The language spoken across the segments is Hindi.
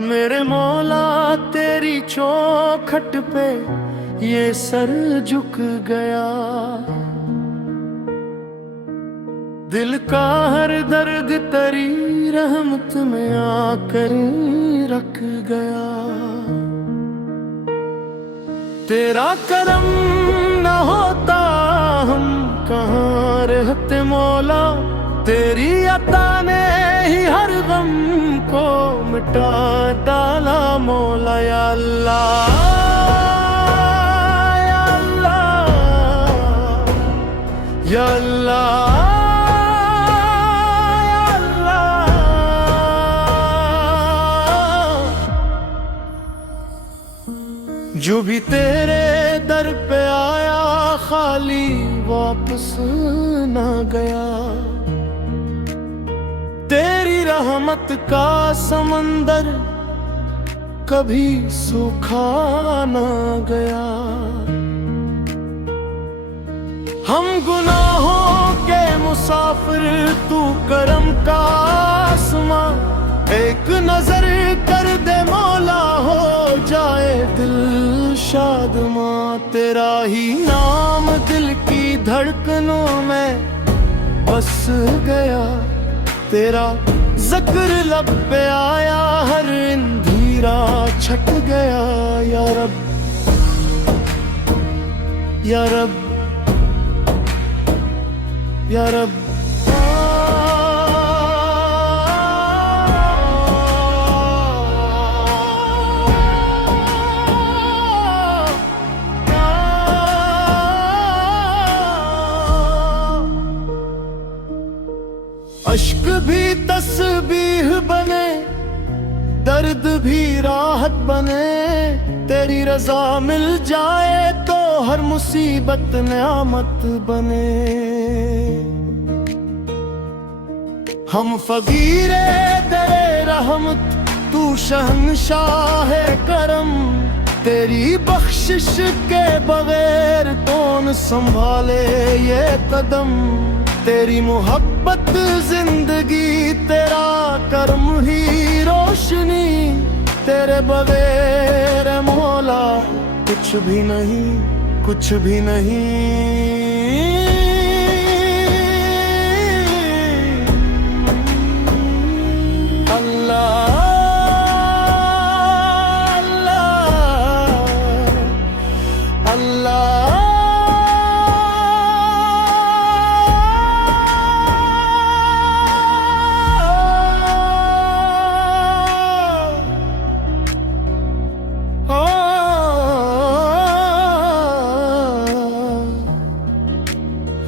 मेरे मौला तेरी चौखट पे ये सर झुक गया। दिल का हर दर्द तेरी रहमत में आकर रख गया। तेरा करम न होता हम कहाँ रहते मौला। तेरी अता ने ही हर गम को मिटा डाला मौला। या अल्लाह या अल्लाह या अल्लाह या अल्लाह। जो भी तेरे दर पे आया खाली वापस ना गया। तेरी रहमत का समंदर कभी सूखा ना गया। हम गुनाहों के मुसाफिर तू करम का आसमां। एक नजर कर दे मौला हो जाए दिल शादमां। तेरा ही नाम दिल की धड़कनों में बस गया। तेरा जिक्र लब पे आया हर इंधीरा छट गया। या रब या रब या रब। अश्क भी तस्बीह बने दर्द भी राहत बने। तेरी रजा मिल जाए तो हर मुसीबत नेमत बने। हम फकीरे दरे रहमत तू शहंशाह करम। तेरी बख्शिश के बगैर कौन संभाले ये कदम। तेरी मोहब्बत जिंदगी तेरा कर्म ही रोशनी। तेरे बगैर मौला कुछ भी नहीं कुछ भी नहीं। अल्लाह अल्लाह अल्लाह।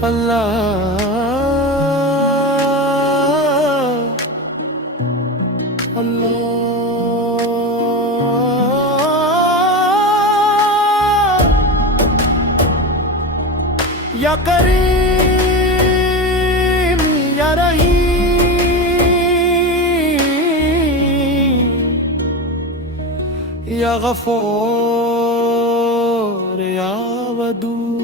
अल्लाह अल्लाह या करीम या रहीम या गफूर या वदूद।